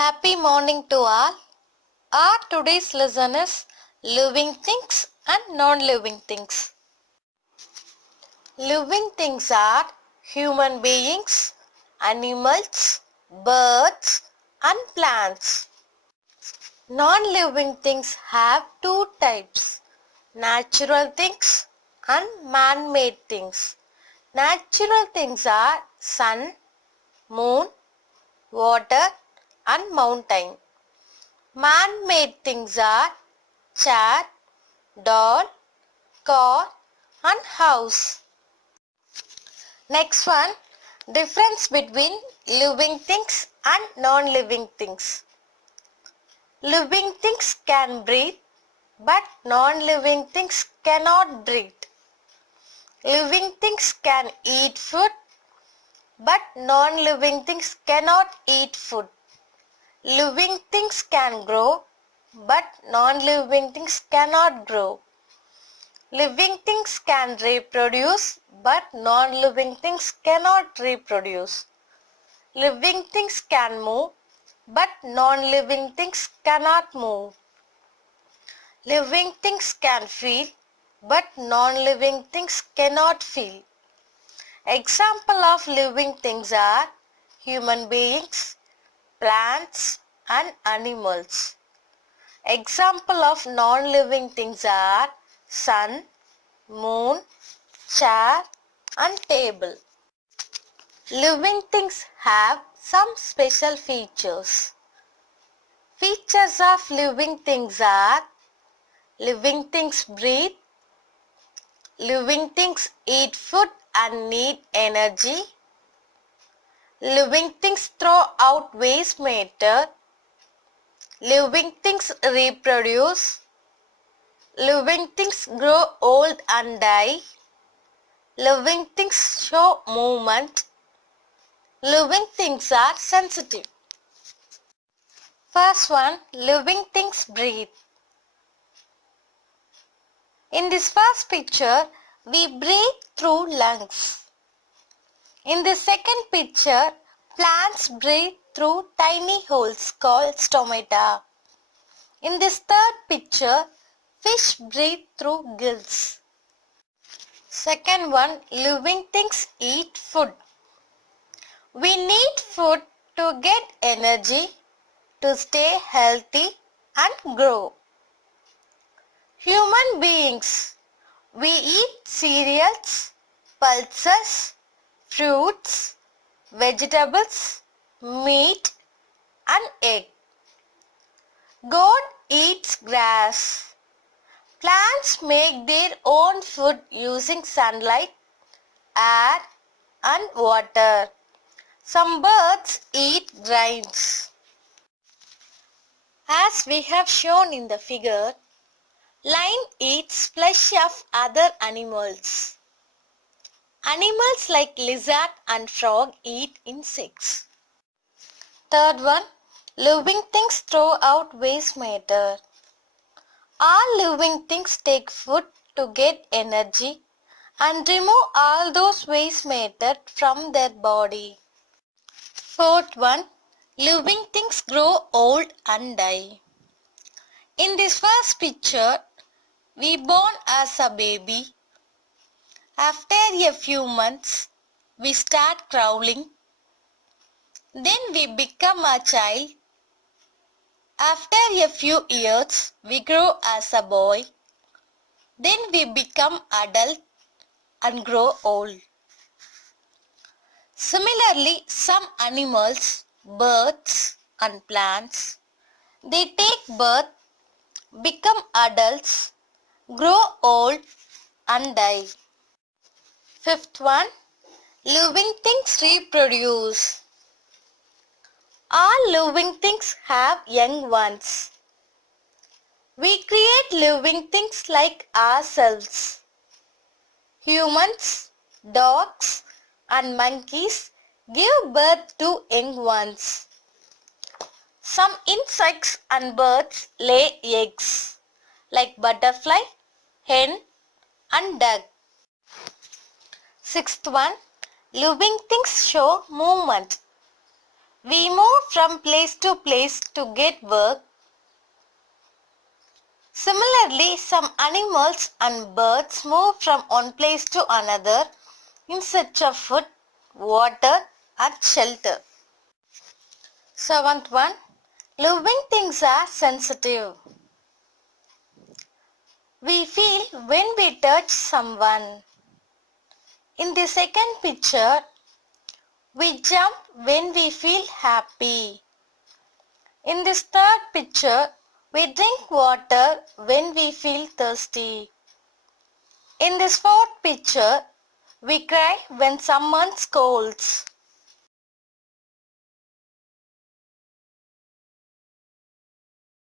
Happy morning to all. Our today's lesson is living things and non-living things. Living things are human beings, animals, birds and plants. Non-living things have two types, natural things and man-made things. Natural things are sun, moon, water and mountain. Man-made things are chair, doll, car and house. Next one, difference between living things and non-living things. Living things can breathe, but non-living things cannot breathe. Living things can eat food, but non-living things cannot eat food. Living things can grow, but non-living things cannot grow. Living things can reproduce, but non-living things cannot reproduce. Living things can move, but non-living things cannot move. Living things can feel, but non-living things cannot feel. Example of living things are human beings, plants and animals. Example of non-living things are sun, moon, chair and table. Living things have some special features. Features of living things are living things breathe, living things eat food and need energy, living things throw out waste matter, living things reproduce, living things grow old and die, living things show movement, living things are sensitive. First one, living things breathe. In this first picture, we breathe through lungs. In the second picture, plants breathe through tiny holes called stomata. In this third picture, fish breathe through gills. Second one, living things eat food. We need food to get energy, to stay healthy and grow. Human beings, we eat cereals, pulses, fruits, vegetables, meat and egg. God eats grass. Plants make their own food using sunlight, air and water. Some birds eat grains. As we have shown in the figure, lion eats flesh of other animals. Animals like lizard and frog eat insects. Third one, living things throw out waste matter. All living things take food to get energy and remove all those waste matter from their body. Fourth one, living things grow old and die. In this first picture, we born as a baby. After a few months, we start crawling. Then we become a child. After a few years, we grow as a boy. Then we become adult and grow old. Similarly, some animals, birds and plants, they take birth, become adults, grow old and die. Fifth one, living things reproduce. All living things have young ones. We create living things like ourselves. Humans, dogs and monkeys give birth to young ones. Some insects and birds lay eggs like butterfly, hen and duck. Sixth one, living things show movement. We move from place to place to get work. Similarly, some animals and birds move from one place to another in search of food, water, and shelter. Seventh one, living things are sensitive. We feel when we touch someone. In the second picture, we jump when we feel happy. In this third picture, we drink water when we feel thirsty. In this fourth picture, we cry when someone scolds.